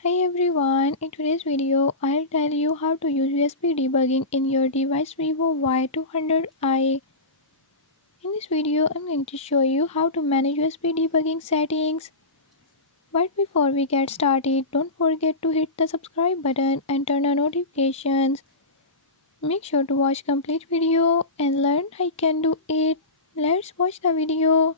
Hey everyone, in today's video, I'll tell you how to use USB debugging in your device Vivo Y200i. In this video, I'm going to show you how to manage USB debugging settings. But before we get started, don't forget to hit the subscribe button and turn on notifications. Make sure to watch complete video and learn how you can do it. Let's watch the video.